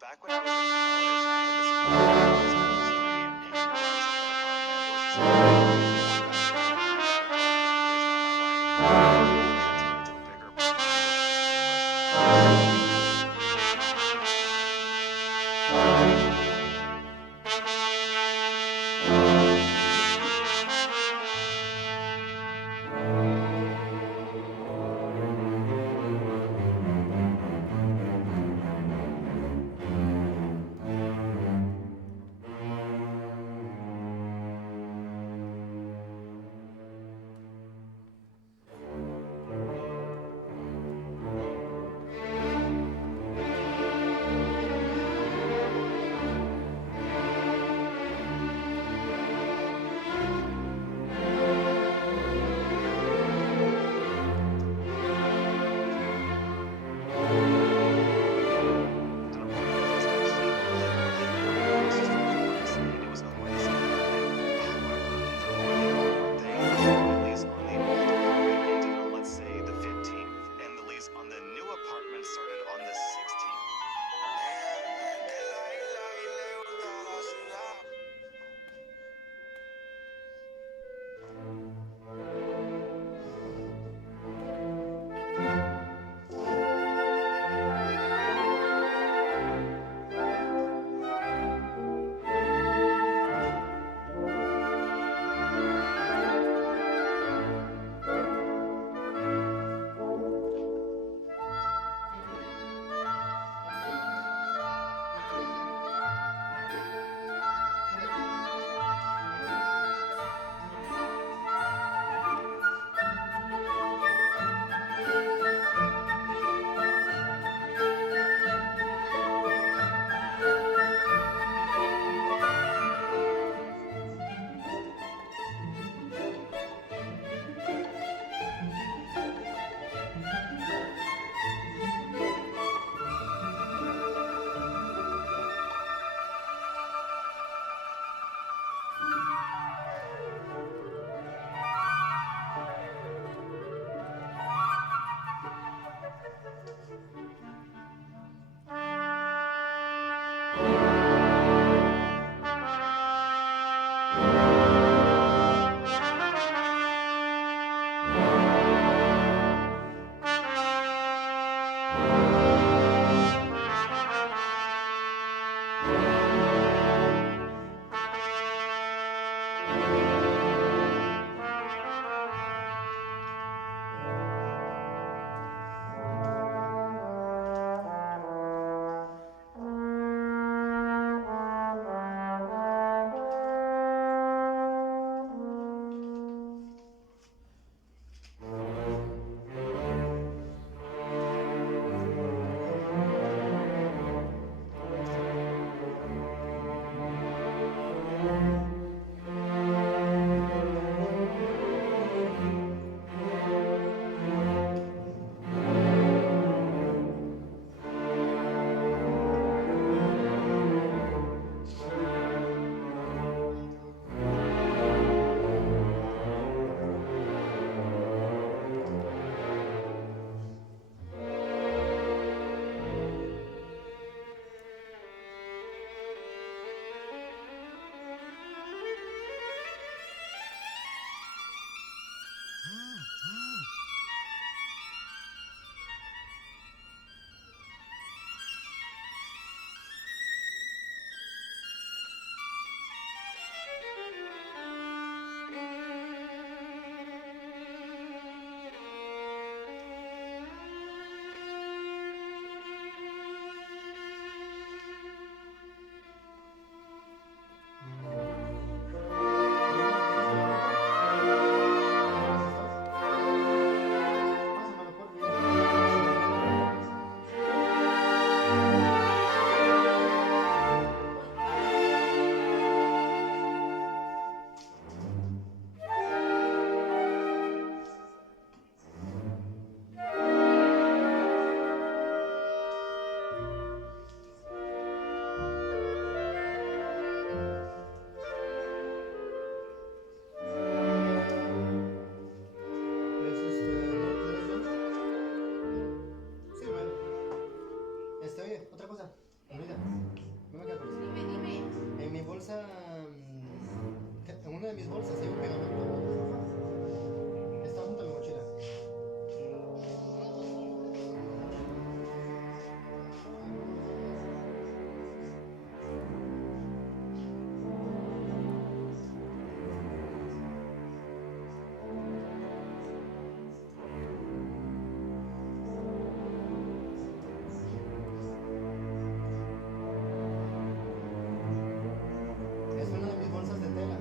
back when I was in college, I had this apartment on the East Coast, right? And when I was at that apartment, it was just like one bathroom, and I had a girlfriend who is now my wife, and we had to move to a bigger apartment because there was two of us now. mis bolsas, hay un pegamento. Está junto a mi mochila. Es una de mis bolsas de tela.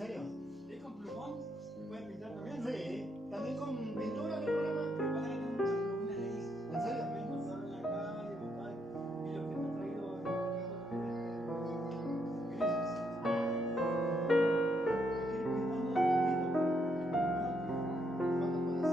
serio? ¿Y con plumón? ¿Se puede pintar también? Sí, también con pintura no hay problema. Pero pasa que tengo muchas plumones ahí. ¿En serio? También cuando hablo en la calle, botar, y los que me han traído en el trabajo también grises. Hay que ir pintando de poquito con plumón. ¿Cuánto puedes?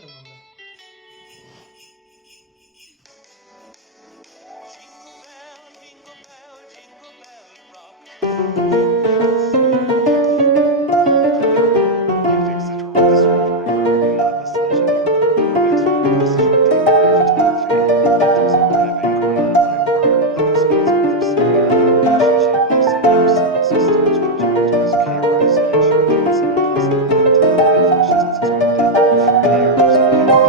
duermo, bro. I fixed it with a screwdriver, not the sledgehammer. Next we made a decision to take away photography. If there's a ribbon going on at my work, I'm responsible for setting up a relationship offsetting our sound systems. We're talking to his cameras and ensuring he gets an unpleasant night. If he shits as expected, fire the errors.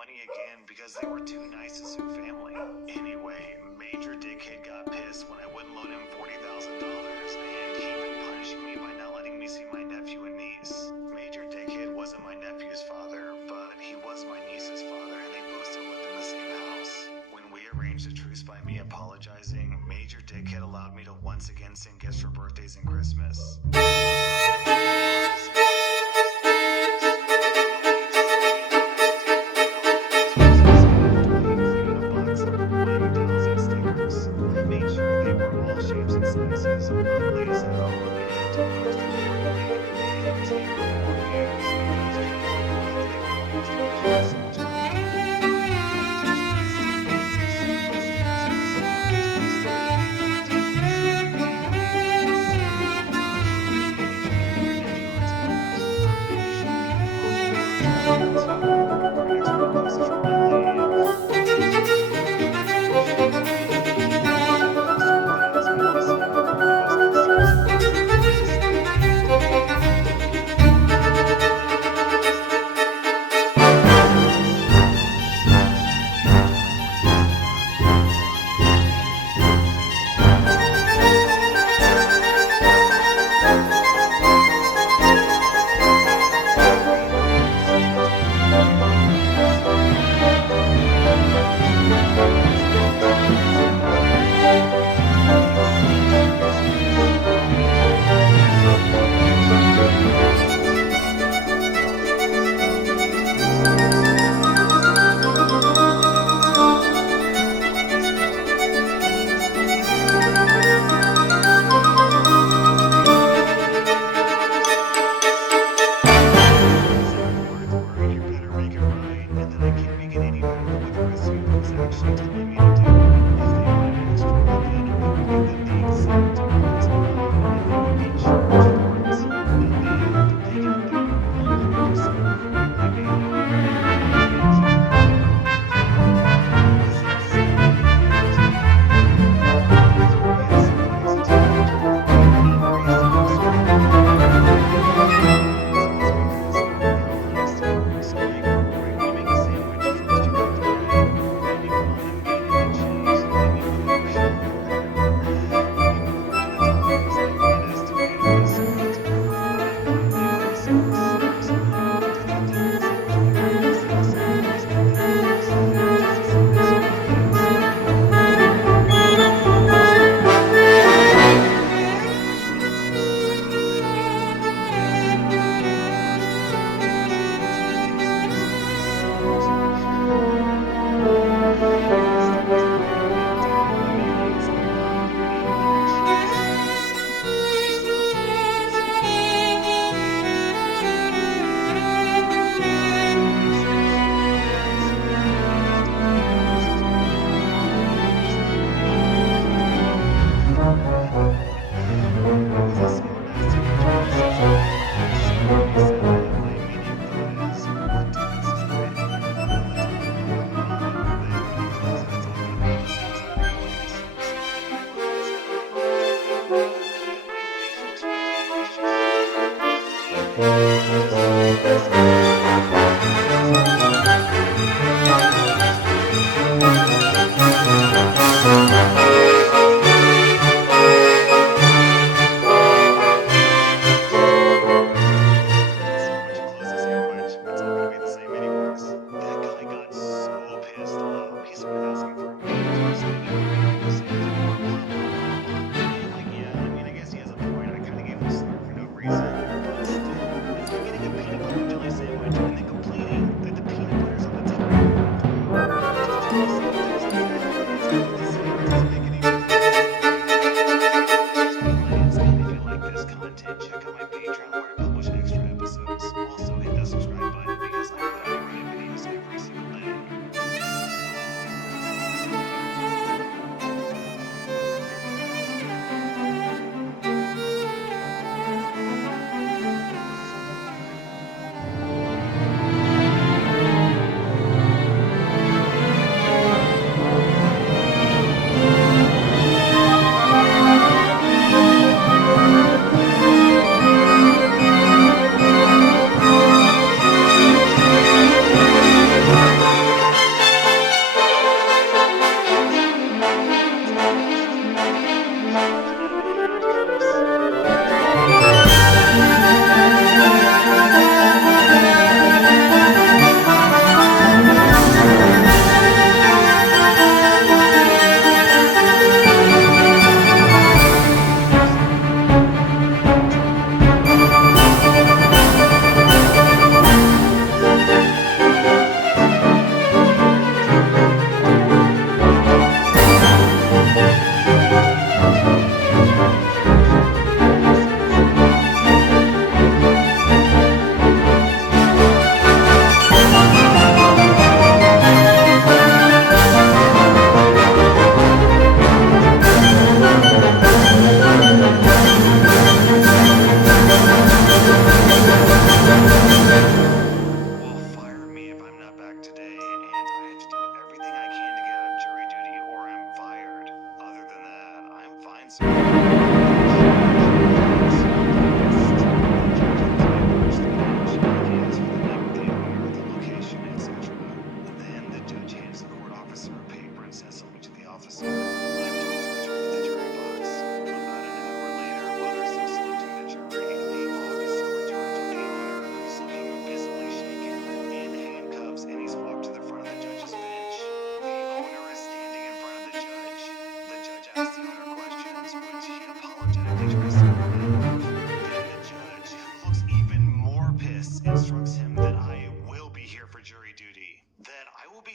money again because they were too nice to sue family. Anyway, Major Dickhead got pissed when I wouldn't loan him $40,000, and he even punished me by not letting me see my nephew and niece. Major Dickhead wasn't my nephew's father, but he was my niece's father, and they both still lived in the same house. When we arranged a truce by me apologizing, Major Dickhead allowed me to once again send gifts for birthdays and Christmas. Including a box of one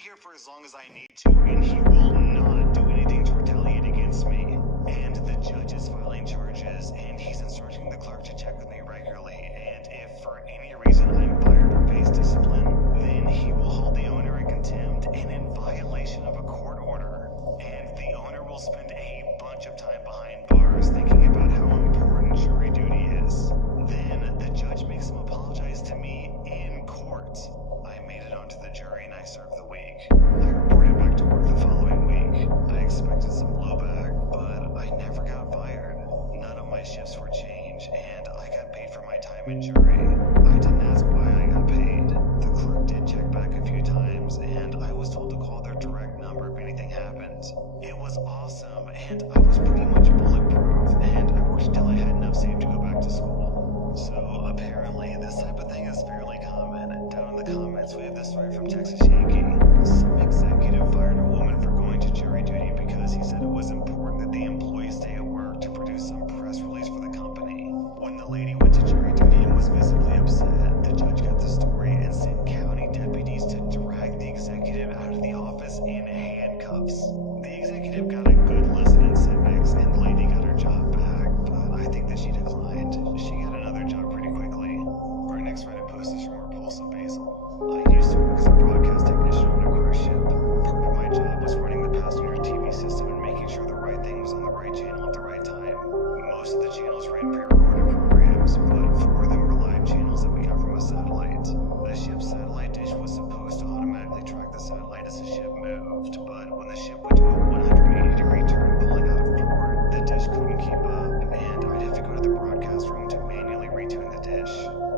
here for as long as I need to, and he will not do anything to retaliate against me. And the judge is filing charges, and he's instructing the clerk to check with me regularly. And if for any reason I'm fired or face discipline, then he will hold the owner in contempt and in violation of a court order. And the owner will spend a bunch of time behind bars thinking about how important jury duty is. Then the judge makes him apologize to me in court. I made it onto the jury and I served the week. I reported back to work the following week. I expected some blowback, but I never got fired. None of my shifts were changed, and I got paid for my time in jury. I didn't ask why I got paid. The clerk did check back a few times, and I was told to call their direct number if anything happened. It was awesome, and I was pretty much bulletproof, and I worked until I had enough saved to go back to school. So apparently, this type of thing is fairly common. Down in the comments, we have this story from Texas Yankee. Some executive fired a woman for going to jury duty because he said it was important that the employee stay at work to produce some press release for the company. When the lady went to jury duty and was visibly upset, the judge got the story and sent county deputies to drag the executive out of the office in handcuffs. The executive got a good lesson in civics, and the lady got her job back, but I think that she declined. She got another job pretty quickly. Our next Reddit post is from Repulsive Basil. I used to work as a broadcast technician on a cruise ship. Part of my job was running the passenger TV system and making sure the right thing was on the right channel at the right time. Most of the channels ran pre-recorded programs, but 4 of them were live channels that we got from a satellite. The ship's satellite dish was supposed to automatically track the satellite as the ship moved, but when the ship went to a 180-degree turn pulling out of port, the dish couldn't keep up, and I'd have to go to the broadcast room to manually retune the dish.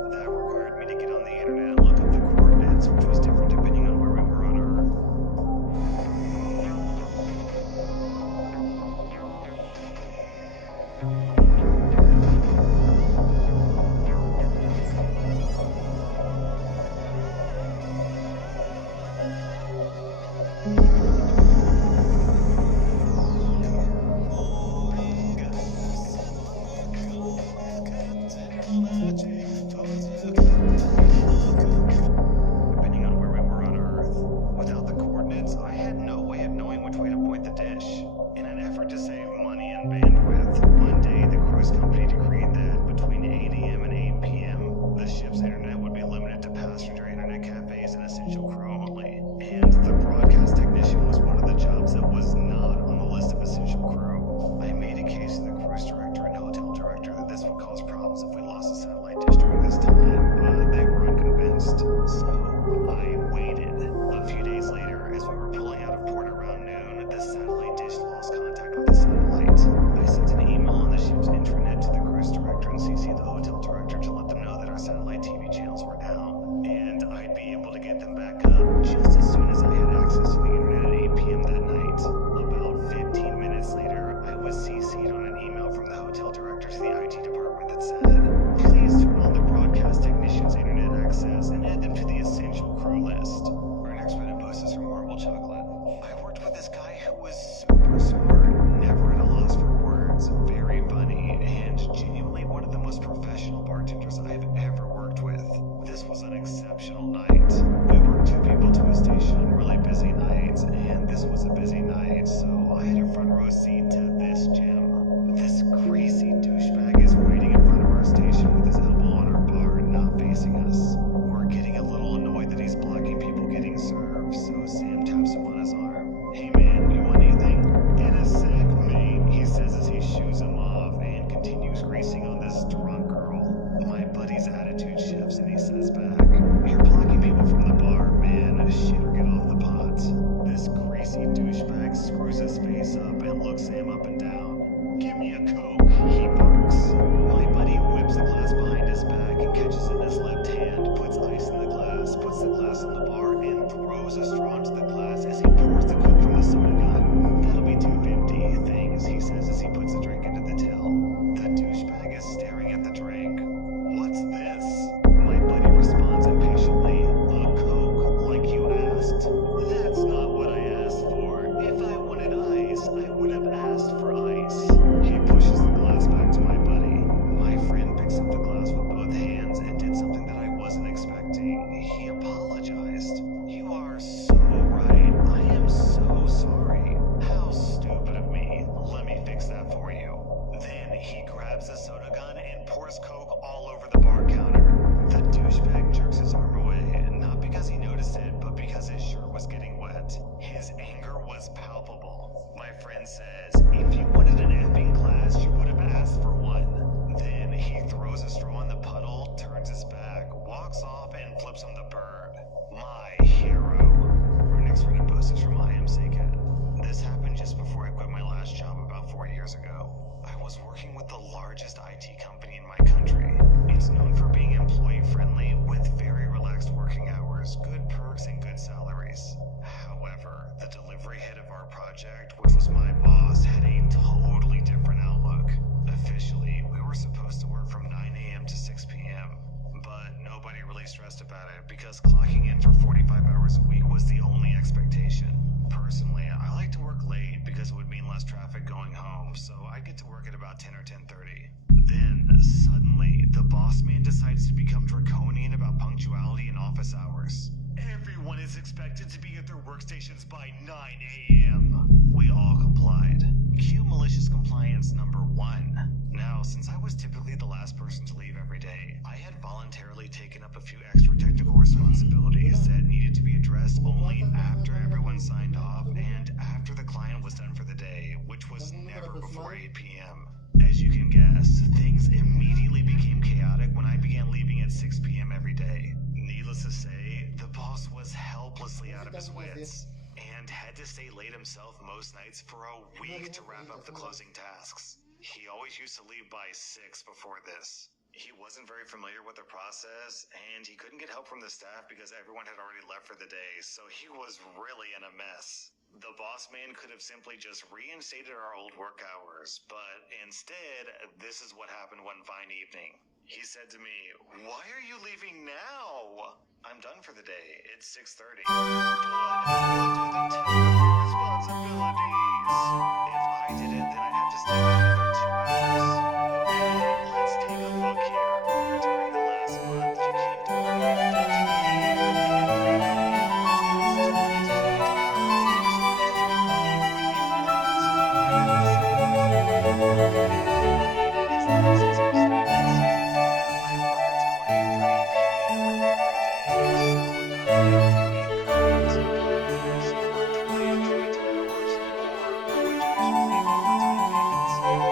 That required me to get on the internet and look up the coordinates, which was different depending on where we were on Earth. Depending on where we were on Earth. Without the coordinates, I had no way of knowing which way to point the dish. In an effort to save money and bandwidth, one day the cruise company decreed that between 8 a.m. and 8 p.m., the ship's internet would be limited to passenger internet cafes and essential crew only. And the broadcast technician was one of the jobs that was not on the list of essential crew. I made a case to the cruise director and hotel director that this would cause problems if we lost the satellite dish during this time, but they were unconvinced. So I waited. A few days later, as we were pulling out of port around noon, the satellite dish lost contact with the satellite. I sent an email on the ship's intranet to the cruise director and CC'd the hotel director to let them know that our satellite TV channels were down, and I'd be able to get them back up just as soon as I had access to the internet at 8 p.m. that night. About 15 minutes later, I was CC'd on an email from the hotel director to the IT department that said, "Please turn on the broadcast technician's internet access and add them to the essential crew list." Our next Reddit post is from Marble Chocolate. I worked with this guy who was super smart, never at a loss for words, very funny, and genuinely one of the most professional bartenders I've ever worked with. This was an exceptional night. We worked 2 people to a station on really busy nights, and this was a busy night, so I had a front row seat to this gem. This crazy douchebag is waiting in front of our station with his elbow on our bar and not facing us. We're getting a little annoyed that he's blocking people getting served, so Sam taps him on his arm. "Hey man, you want anything?" "In a sec, mate," he says as he shoos him off and continues greasing on this drunk girl. My buddy's attitude shifts and he says back, "You're blocking people from the bar, man. Shit or get off the pot." This crazy douchebag screws his face up and looks Sam up and down. "Give me a Coke," he barks. My buddy whips a glass behind his back and catches it in his left hand, puts ice in the glass, puts the glass on the bar, and throws a straw into the glass as he pours the Coke from the soda gun. "That'll be $2.50, thanks," he says as he puts the drink into the till. The douchebag is staring at the drink. "What's this?" My buddy responds impatiently, "A Coke, like you asked." "That's not what I asked for. If I wanted ice, I would have asked for ice." He pushes the glass back to my buddy. My friend picks up the glass with both hands and did something that I wasn't expecting. He apologized. "You are so right. and flips him the bird. My hero. Our next written post is from I am Seika. This happened just before I quit my last job about 4 years ago. I was working with the largest IT company in my country. It's known for being employee-friendly with very relaxed working hours, good perks, and good salaries. However, the delivery head of our project, which was my boss, had a totally different outlook. Officially, we were supposed to work from 9 a.m. to 6 p.m., but nobody really stressed about it because clocking in for 45 hours a week was the only expectation. Personally, I like to work late because it would mean less traffic going home, so I'd get to work at about 10 or 10:30. Then, suddenly, the boss man decides to become draconian about punctuality and office hours. Everyone is expected to be at their workstations by 9 a.m. We all complied. Cue malicious compliance number 1. Now, since I was typically the last person to leave every day, I had voluntarily taken up a few extra technical responsibilities that needed to be addressed only after everyone signed off and after the client was done for the day, which was never before 8 p.m. As you can guess, things immediately became chaotic when I began leaving at 6 p.m. every day. Needless to say, the boss was helplessly out of his wits and had to stay late himself most nights for a week to wrap up the closing tasks. He always used to leave by 6 before this. He wasn't very familiar with the process, and he couldn't get help from the staff because everyone had already left for the day, so he was really in a mess. The boss man could have simply just reinstated our old work hours, but instead, this is what happened one fine evening. He said to me, "Why are you leaving now?" "I'm done for the day. It's 6:30. "But I'll do the technical responsibilities." "If I did it, then I'd have to stay for another 2 hours." "Okay, let's take a look here. During the last month, you came to work 15 every day. That's 20 to 22 hours that you were supposed to be working when you weren't. I have decided my favorite work day is not 6 p.m. But I work until 8:30 p.m. every day, so not only are you incorrect, but you actually work 20 to 22 hours more, which means you claim overtime payments.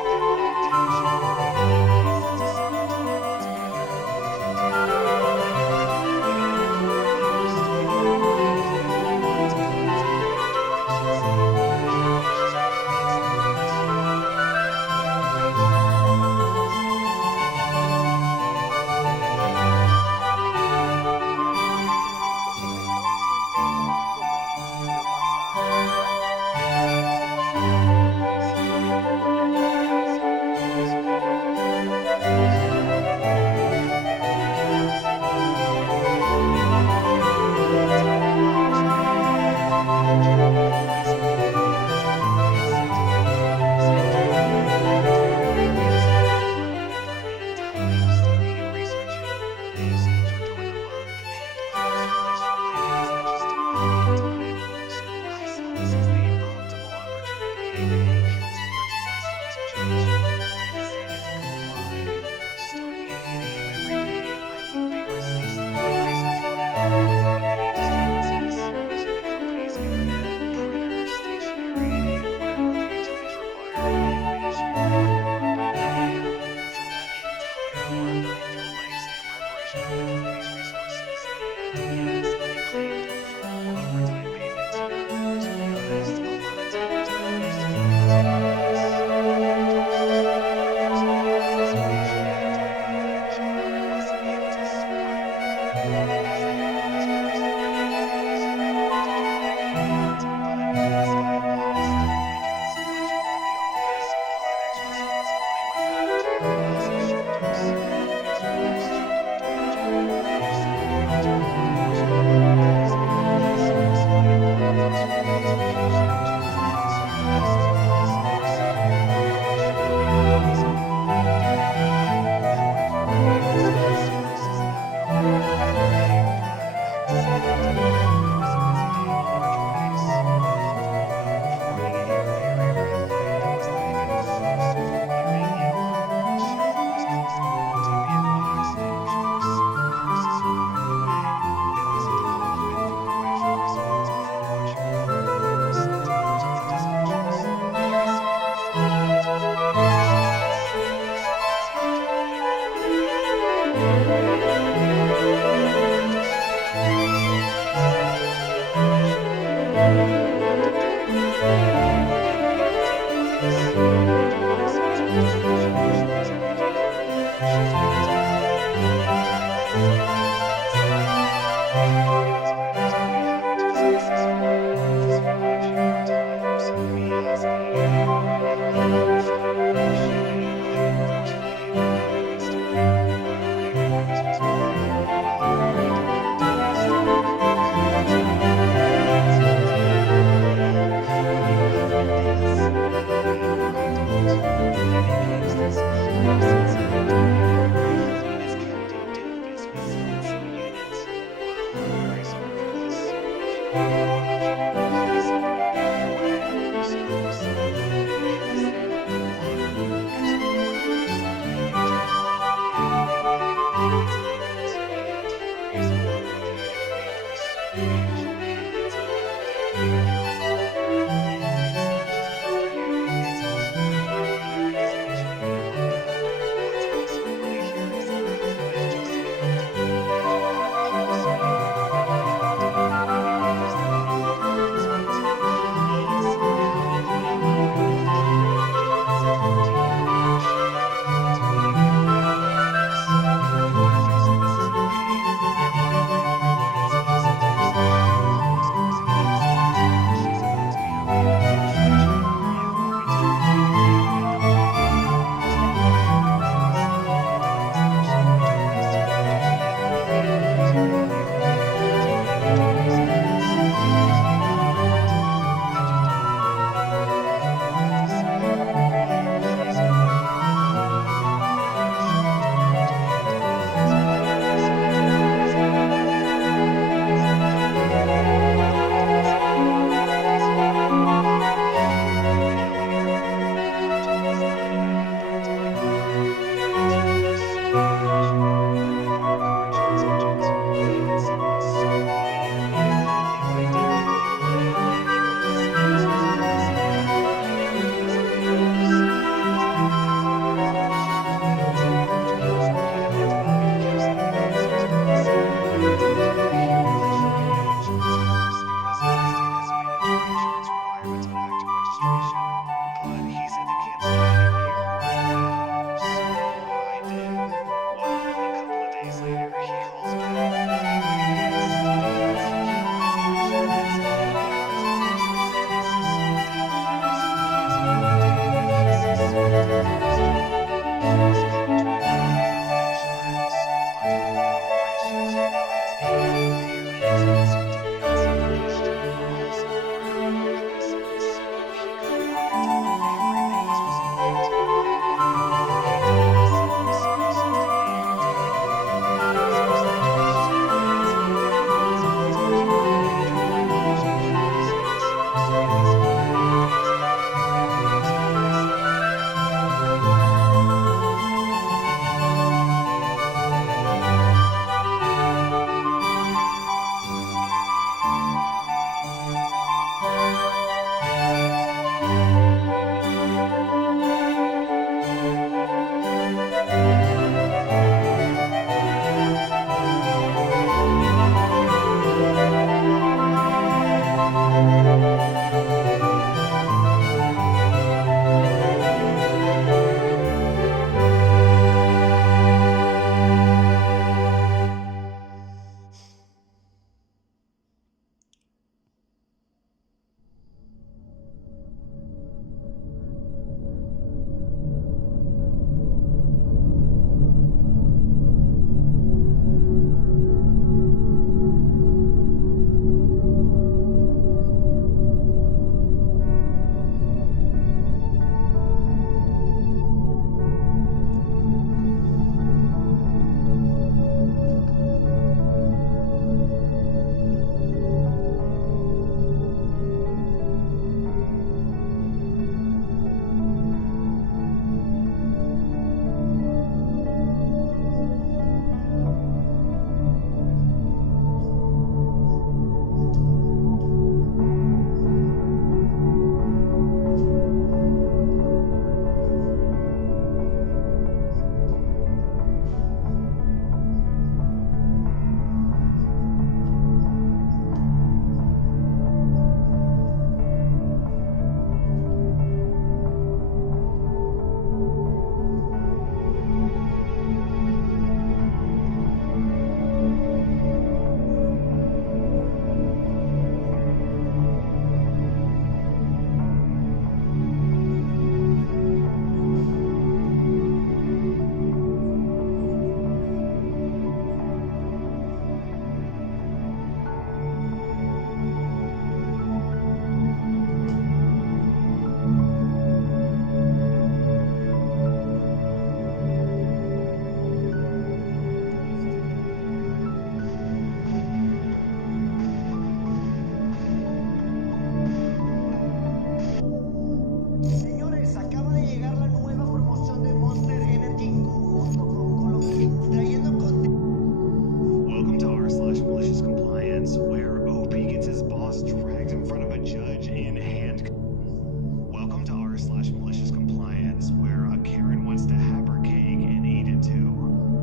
Compliance, where OP gets his boss dragged in front of a judge in hand. Welcome to r/malicious compliance, where a Karen wants to have her cake and eat it too.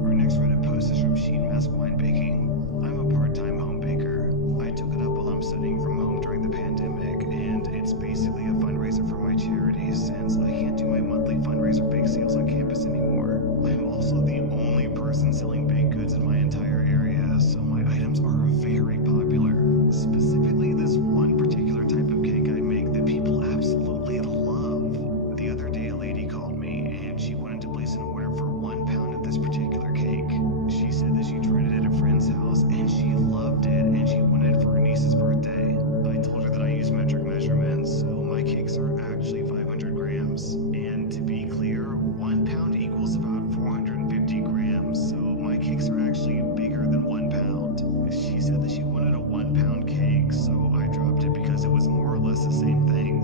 Our next Reddit post is from Sheet Mask Wine Baking. I'm a part-time home baker. I took it up while I'm studying from home during the pandemic, and it's basically a fundraiser for my charity since I can't do my monthly fundraiser bake sales on campus anymore. I'm also the only person selling baked goods in my entire area, so my items are very popular. Specifically, this one particular type of cake I make that people absolutely love. The other day, a lady called me, and she wanted to place an order for 1 pound of this particular cake. She said that she tried it at a friend's house, and she loved it, and she wanted it for her niece's birthday. I told her that I use metric measurements, so my cakes are actually 500 grams. And to be clear, 1 pound equals about 450 grams, so my cakes are actually bigger than 1 pound. She said that she wanted a 1 pound cake, so I dropped it because it was more or less the same thing.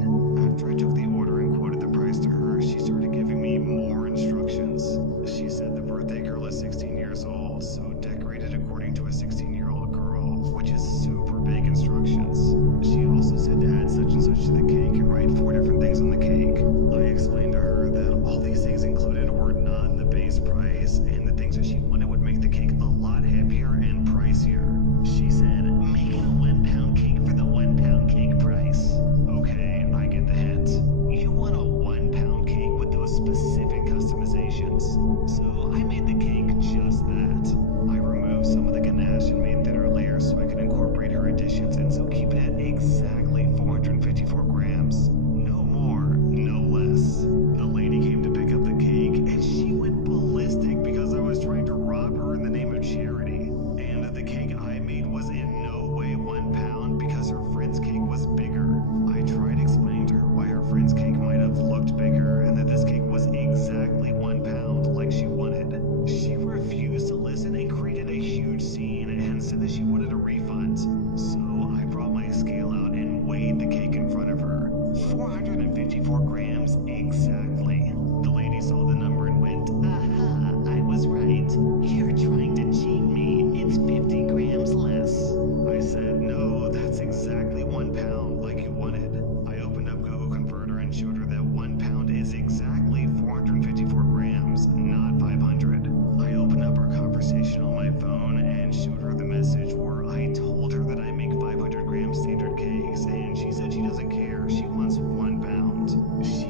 After I took the order and quoted the price to her, she started giving me more instructions. She said the birthday girl is 16 years old, so decorate it according to a 16-year-old girl, which is super big instructions. She also said to add such and such to the cake and write 4 different things on the cake. I explained to her that all these things included were not in the base price, and the things that she wanted would make the cake a lot heavier and pricier. She said, make it a 1 pound cake for the 1 pound cake price. Okay, I get the hint. You want a 1 pound cake with those specific customizations. So I made the cake just that. I removed some of the ganache and made thinner layers so I could incorporate her additions and so keep it at exactly 454 grams. No more, no less. The lady came to pick up the cake and she went ballistic because I was trying to rob her in the name of charity. And the cake I made was in no way 1 pound because her friend's cake was bigger. I tried explaining to her why her friend's cake might have looked bigger and that this cake was exactly 1 pound like she wanted. She refused to listen and created a huge scene and said that she wanted a refund. So I brought my scale out and weighed the cake in front of her. 454 grams exactly. The lady saw the number and went, aha, I was right. You're trying to cheat me. It's 50 grams less. I said, no, that's exactly 1 pound like you wanted. I opened up Google Converter and showed her that 1 pound is exactly 454 grams, not 500. I opened up our conversation on my phone and showed her the message where I told her that I make 500 gram standard cakes, and she said she doesn't care. She wants 1 pound. She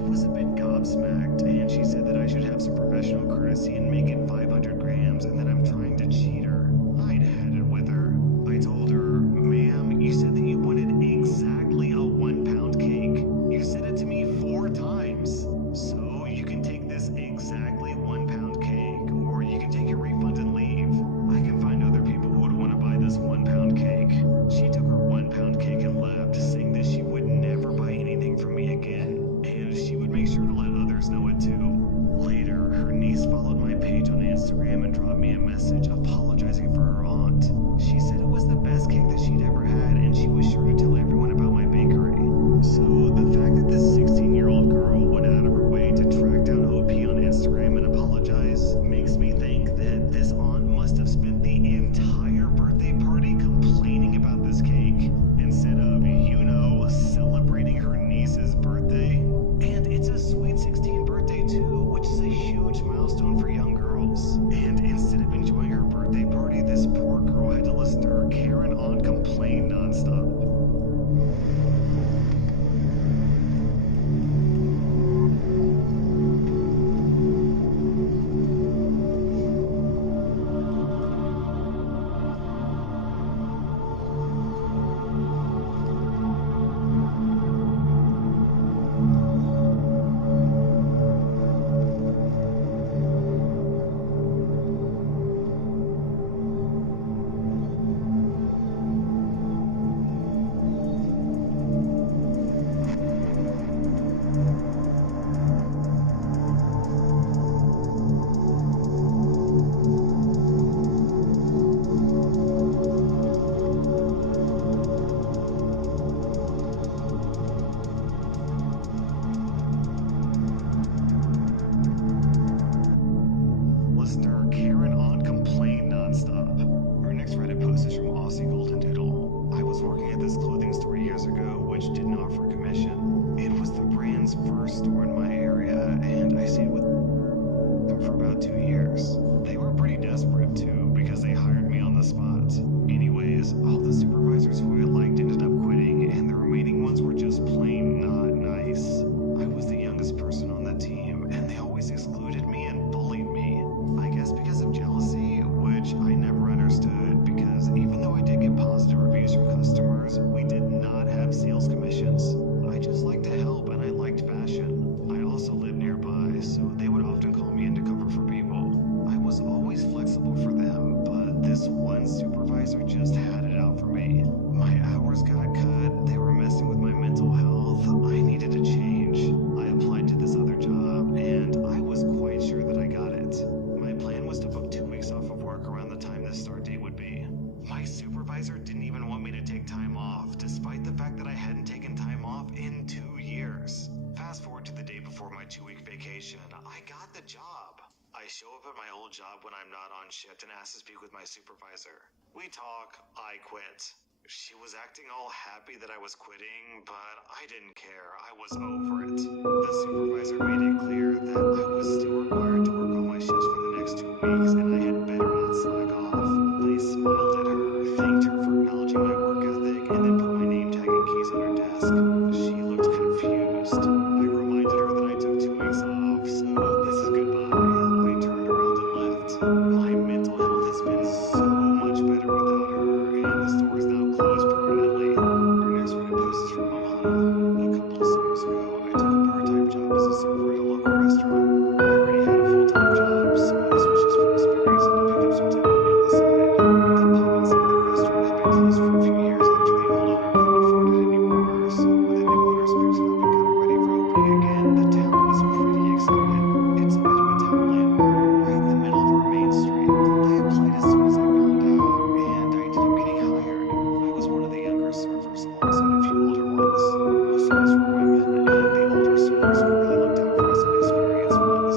supervisors who I liked ended up quitting, and the remaining ones were just plain not nice. I was the youngest person on that team, and they always excluded me and bullied me. I guess because of jealousy, which I never understood, because even though I did get positive reviews from customers, we did not have sales commissions. I just liked to help, and I liked fashion. I also lived nearby, so they would often call me in to cover for people. I was always flexible for them, but this one supervisor just had it out for me. My hours got cut, they were messing with my mental health, I needed a change. I applied to this other job, and I was quite sure that I got it. My plan was to book 2 weeks off of work around the time this start date would be. My supervisor didn't even want me to take time off, despite the fact that I hadn't taken time off in 2 years. Fast forward to the day before my 2-week vacation, I got the job. I show up at my old job when I'm not on shift and ask to speak with my supervisor. We talk, I quit. She was acting all happy that I was quitting, but I didn't care. I was over it. The supervisor made it clear that I was still required to work all my shifts for the next 2 weeks, and I had better not slack off. I smiled at her, thanked her for acknowledging my work ethic, and then put my name tag and keys on her desk. She looked confused. I reminded her that I took 2 weeks off, so this is goodbye. I turned around and left. My mental health has been so much better without her, and the store is now closed permanently. Our next rated post is from Mamana. A couple of summers ago, I took a part-time job as a server at a local restaurant. I already had a full-time job, so this was just for experience and to pick up some tip money on the side. The pub inside the restaurant had been closed for a few years after the old owner couldn't afford it anymore, so when the new owners picked it up and got it ready for opening again, the town was pretty excited. It's a bit of a town landmark, right in the middle of our main street. I applied as soon as I found out, and I ended up getting hired. I was one of the younger servers alongside a few older ones. Most of us were women, and the older servers really looked out for us and experienced ones.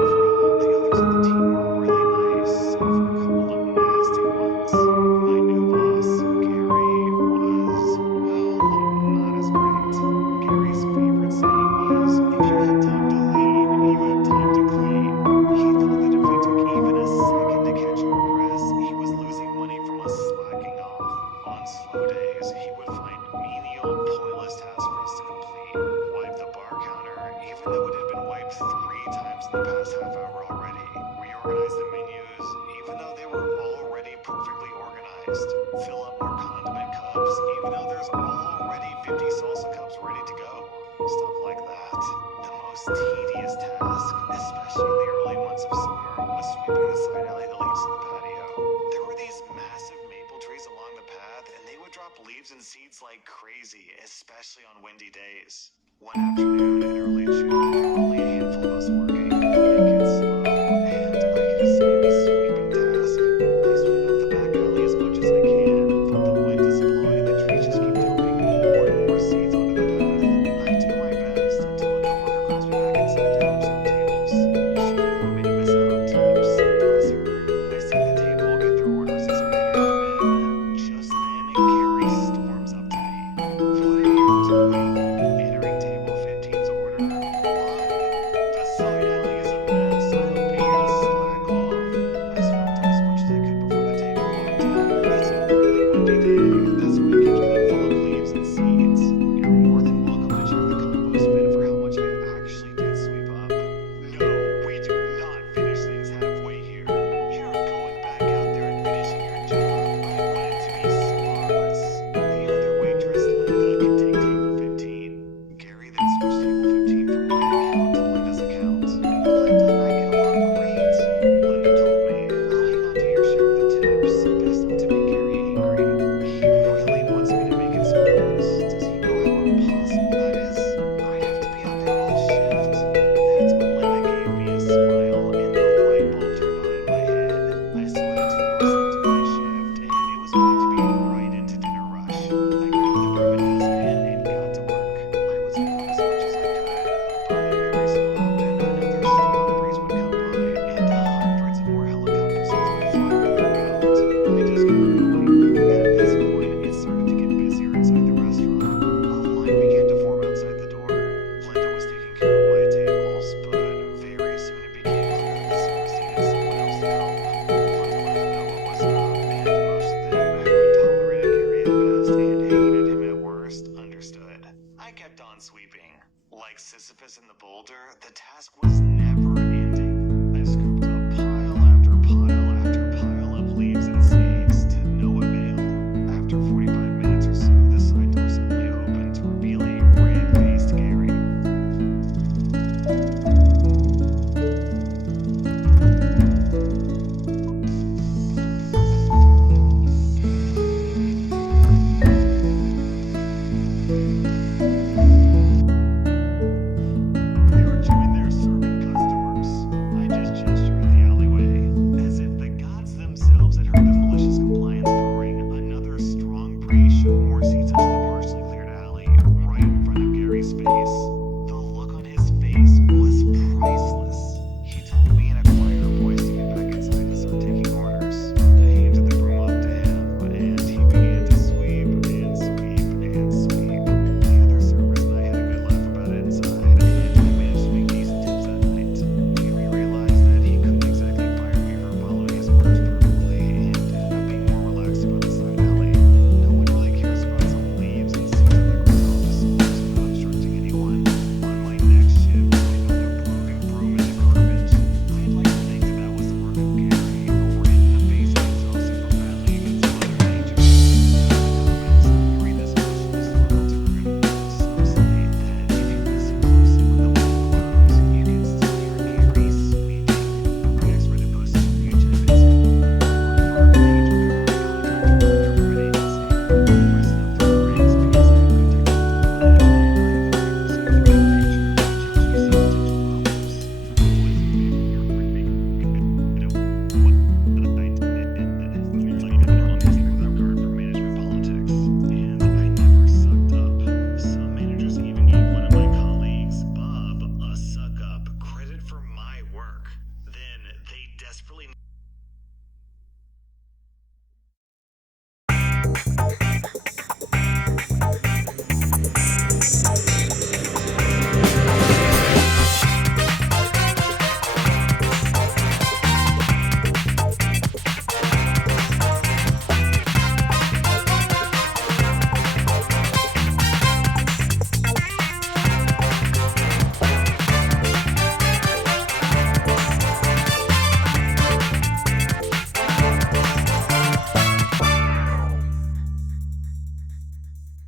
Overall, the others of the team were really nice, save for a couple of nasty ones. My new boss, Gary, was, well, not as great. Gary's favorite saying was, if you have time to lean, you have time to clean. He thought that if we took even a second to catch our breaths, he was losing money from us slacking off. On slow days, he would find menial, pointless tasks for us to complete. Wipe the bar counter, even though it had been wiped 3 times in the past half hour already. Reorganize the menus, even though they were already perfectly organized. Fill up more condiment cups, even though there's already 50 salsa cups ready to go. Stuff like that. The most tedious task, especially in the early months of summer, was sweeping the side alley that leads to the patio. There were these massive maple trees along the path, and they would drop leaves and seeds like crazy, especially on windy days. One afternoon in early June, there were only a handful of us working. It gets slow, and I get assigned a sweeping task. I sweep up the back alley as much as I can, but the wind is blowing and the trees just keep dumping more and more seeds onto the path. I do my best until a coworker calls me back inside to help serve tables. She didn't want me to miss out on tips. Bless her. I set the table, get their orders as our waiter come in. Just then, Gary storms up to me. What are you doing? Entering table 15's order? Why? was in the boulder, the task was never ending. I scooped up pile after pile after pile of leaves and seeds to no avail. After 45 minutes or so, the side door suddenly opened, revealing red-faced Gary. They were chewing their serving customers. I just gestured in the alleyway, as if the gods themselves had heard the malicious compliance purring. Another strong breeze shoved more seats into the